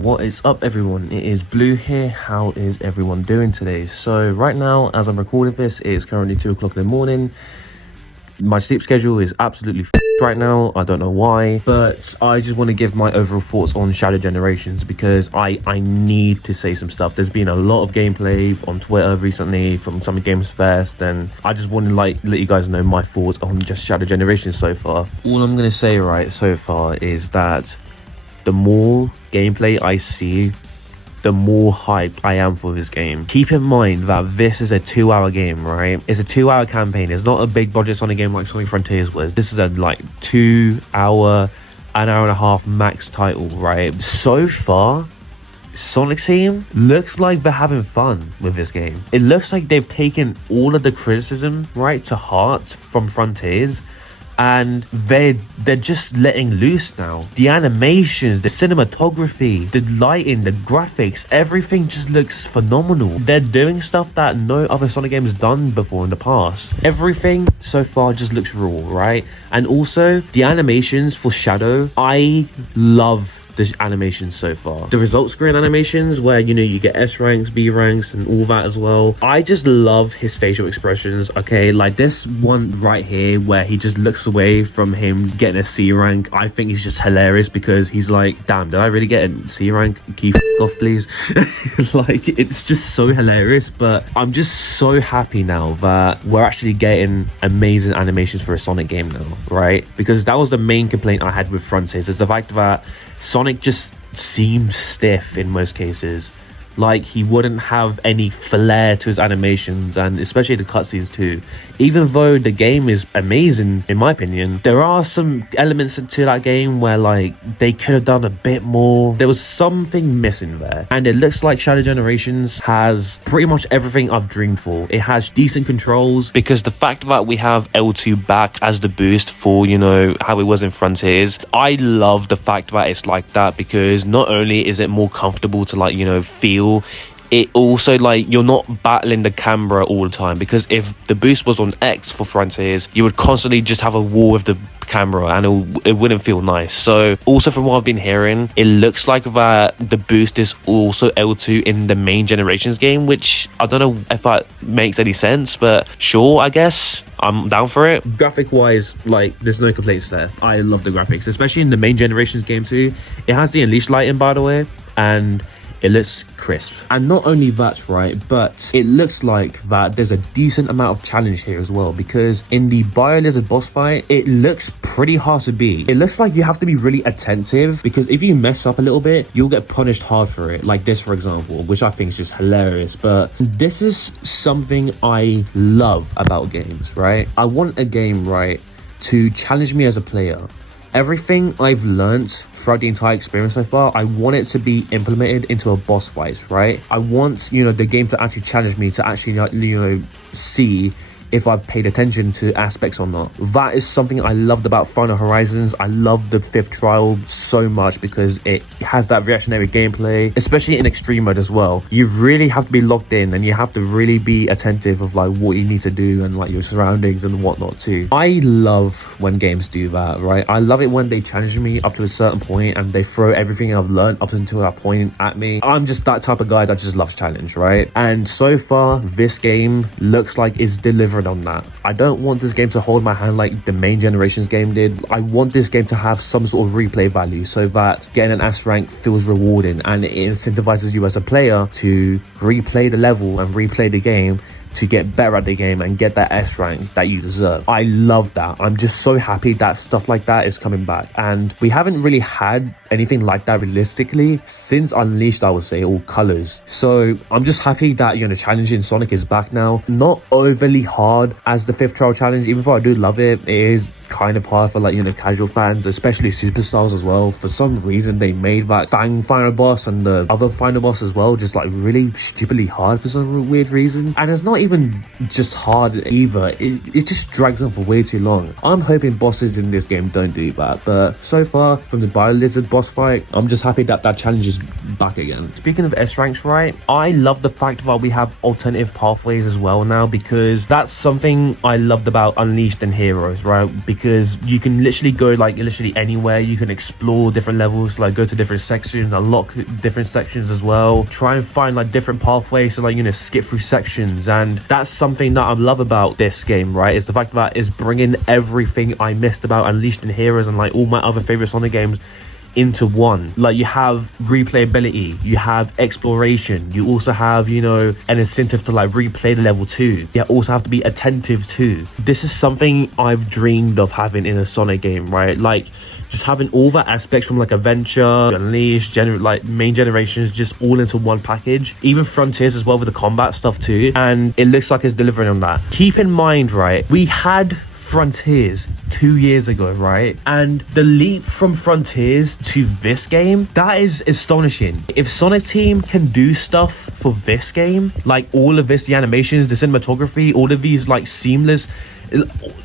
What is up, everyone? It is Blue here. How is everyone doing today? So right now, as I'm recording this, it is currently 2 o'clock in the morning. My sleep schedule is absolutely right now. I don't know why, but I just want to give my overall thoughts on Shadow Generations because I need to say some stuff. There's been a lot of gameplay on Twitter recently from Summer Games Fest, and I just want to let you guys know my thoughts on just Shadow Generations so far. All I'm gonna say right so far is that the more gameplay I see, the more hyped I am for this game. Keep in mind that this is a 2-hour game, right? It's a 2-hour campaign. It's not a big budget Sonic game like Sonic Frontiers was. This is a 2-hour, an hour and a half max title, right? So far, Sonic team looks like they're having fun with this game. It looks like they've taken all of the criticism, right, to heart from Frontiers, and they're just letting loose now. The animations, the cinematography, the lighting, the graphics, everything just looks phenomenal. They're doing stuff that no other Sonic game has done before in the past. Everything so far just looks raw, right? And also the animations for Shadow, I love the animations so far. The result screen animations where you get S ranks, B ranks, and all that as well. I just love his facial expressions. Okay, like this one right here where he just looks away from him getting a C rank. I think he's just hilarious because he's like, damn, did I really get a C rank? Can you f off, please? Like, it's just so hilarious. But I'm just so happy now that we're actually getting amazing animations for a Sonic game now, right? Because that was the main complaint I had with Frontiers, is the fact that Sonic just seems stiff in most cases. Like, he wouldn't have any flair to his animations, and especially the cutscenes too. Even though the game is amazing, in my opinion, there are some elements to that game where, like, they could have done a bit more. There was something missing there. And it looks like Shadow Generations has pretty much everything I've dreamed for. It has decent controls. Because the fact that we have L2 back as the boost for, how it was in Frontiers, I love the fact that it's like that, because not only is it more comfortable to, feel, it also, you're not battling the camera all the time, because if the boost was on X for Frontiers, you would constantly just have a war with the camera and it wouldn't feel nice. So also, from what I've been hearing, it looks like that the boost is also L2 in the main Generations game, which I don't know if that makes any sense, but sure, I guess I'm down for it. Graphic wise, there's no complaints there. I love the graphics, especially in the main Generations game too. It has the Unleashed lighting, by the way, and it looks crisp. And not only that, right, but it looks like that there's a decent amount of challenge here as well, because in the Bio-Lizard boss fight, it looks pretty hard to beat. It looks like you have to be really attentive, because if you mess up a little bit, you'll get punished hard for it. Like this, for example, which I think is just hilarious. But this is something I love about games, right? I want a game, right, to challenge me as a player. Everything I've learned throughout the entire experience so far, I want it to be implemented into a boss fight, right? I want, the game to actually challenge me to actually, see if I've paid attention to aspects or not. That is something I loved about Final Horizons. I love the 5th trial so much because it has that reactionary gameplay, especially in extreme mode as well. You really have to be locked in, and you have to really be attentive of what you need to do and your surroundings and whatnot too. I love when games do that, right? I love it when they challenge me up to a certain point and they throw everything I've learned up until that point at me. I'm just that type of guy that just loves challenge, right? And so far, this game looks like it's delivering on that. I don't want this game to hold my hand like the main Generations game did. I want this game to have some sort of replay value, so that getting an S rank feels rewarding and it incentivizes you as a player to replay the level and replay the game to get better at the game and get that S rank that you deserve. I love that. I'm just so happy that stuff like that is coming back, and we haven't really had anything like that realistically since Unleashed, I would say, or Colors. So I'm just happy that challenging Sonic is back now. Not overly hard as the 5th trial challenge, even though I do love it. It is kind of hard for casual fans, especially superstars as well. For some reason, they made that Fang final boss and the other final boss as well just really stupidly hard for some weird reason. And it's not even just hard either, it just drags on for way too long. I'm hoping bosses in this game don't do that, but so far from the Bio-Lizard boss boss fight. I'm just happy that that challenge is back again. Speaking of S ranks, right, I love the fact that we have alternative pathways as well now, because that's something I loved about Unleashed and Heroes, right? Because you can literally go like literally anywhere. You can explore different levels, like go to different sections, unlock different sections as well, try and find like different pathways to, like, you know, skip through sections. And that's something that I love about this game, right? Is the fact that it's bringing everything I missed about Unleashed and Heroes and like all my other favorite Sonic games into one. Like, you have replayability, you have exploration, you also have, you know, an incentive to like replay the level too. You also have to be attentive too. This is something I've dreamed of having in a Sonic game, right? Like, just having all that aspects from like Adventure, Unleashed, like main generations, just all into one package. Even Frontiers as well with the combat stuff too, and it looks like it's delivering on that. Keep in mind, right, we had Frontiers 2 years ago, right? And the leap from Frontiers to this game, that is astonishing. If Sonic Team can do stuff for this game, like all of this, the animations, the cinematography, all of these like seamless,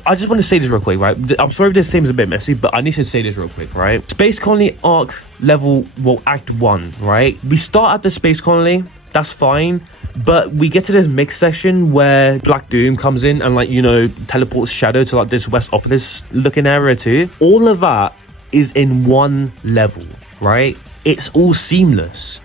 I just want to say this real quick, right? I'm sorry if this seems a bit messy, but I need to say this real quick, right? Space Colony Arc level, well, Act 1, right? We start at the Space Colony, that's fine, but we get to this mix section where Black Doom comes in and, like, you know, teleports Shadow to like this Westopolis looking area too. All of that is in one level, right? It's all seamless.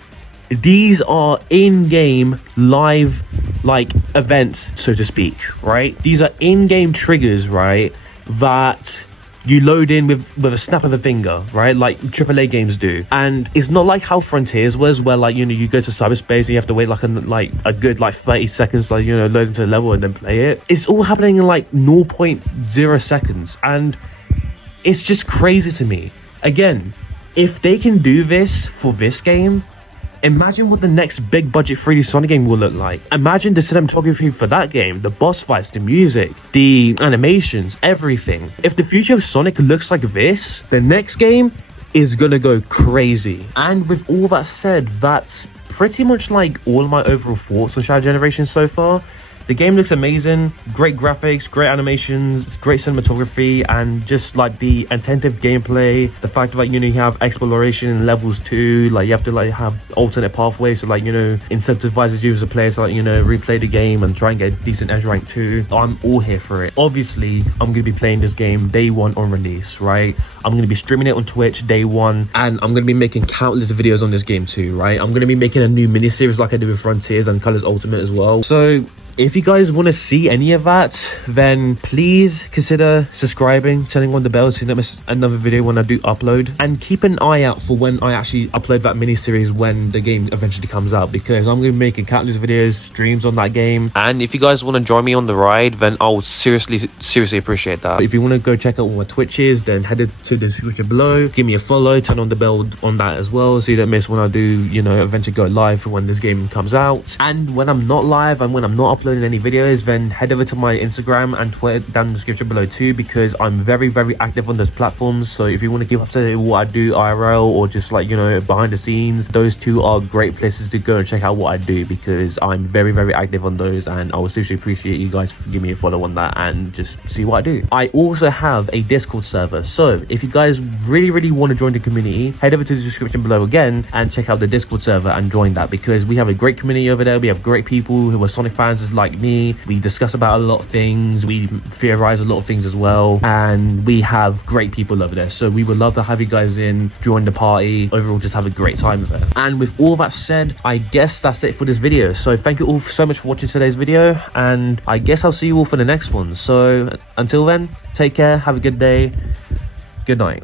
These are in-game live like events, so to speak, right? These are in-game triggers, right, that you load in with a snap of a finger, right, like AAA games do. And it's not like how Frontiers was, where, like, you know, you go to cyberspace and you have to wait like a good like 30 seconds, like, you know, load into the level and then play it. It's all happening in like 0.0 seconds, and it's just crazy to me. Again, if they can do this for this game, imagine what the next big budget 3D Sonic game will look like. Imagine the cinematography for that game, the boss fights, the music, the animations, everything. If the future of Sonic looks like this, the next game is gonna go crazy. And with all that said, that's pretty much like all my overall thoughts on Shadow Generation so far. The game looks amazing, great graphics, great animations, great cinematography, and just like the attentive gameplay. The fact that, like, you know, you have exploration in levels too, like you have to like have alternate pathways to, like, you know, incentivizes you as a player to, like, you know, replay the game and try and get a decent edge rank too. I'm all here for it. Obviously, I'm gonna be playing this game day one on release, right? I'm gonna be streaming it on Twitch day one, and I'm gonna be making countless videos on this game too, right? I'm gonna be making a new mini-series like I did with Frontiers and Colors Ultimate as well. So if you guys want to see any of that, then please consider subscribing, turning on the bell so you don't miss another video when I do upload, and keep an eye out for when I actually upload that mini-series when the game eventually comes out, because I'm going to be making countless videos, streams on that game. And if you guys want to join me on the ride, then I'll seriously appreciate that. If you want to go check out what my Twitch is, then head to the description below, give me a follow, turn on the bell on that as well so you don't miss when I do, you know, eventually go live for when this game comes out. And when I'm not live and when I'm not uploading any videos, then head over to my Instagram and Twitter down in the description below too, because I'm very active on those platforms. So if you want to keep up to date with what I do IRL, or just, like, you know, behind the scenes, those two are great places to go and check out what I do, because I'm very active on those, and I would seriously appreciate you guys giving me a follow on that and just see what I do. I also have a Discord server, so if you guys really want to join the community, head over to the description below again and check out the Discord server and join that, because we have a great community over there. We have great people who are Sonic fans like me. We discuss about a lot of things, we theorize a lot of things as well, and we have great people over there. So we would love to have you guys in, join the party, overall just have a great time with it. And with all that said, I guess that's it for this video. So thank you all so much for watching today's video, and I guess I'll see you all for the next one. So until then, take care, have a good day, good night.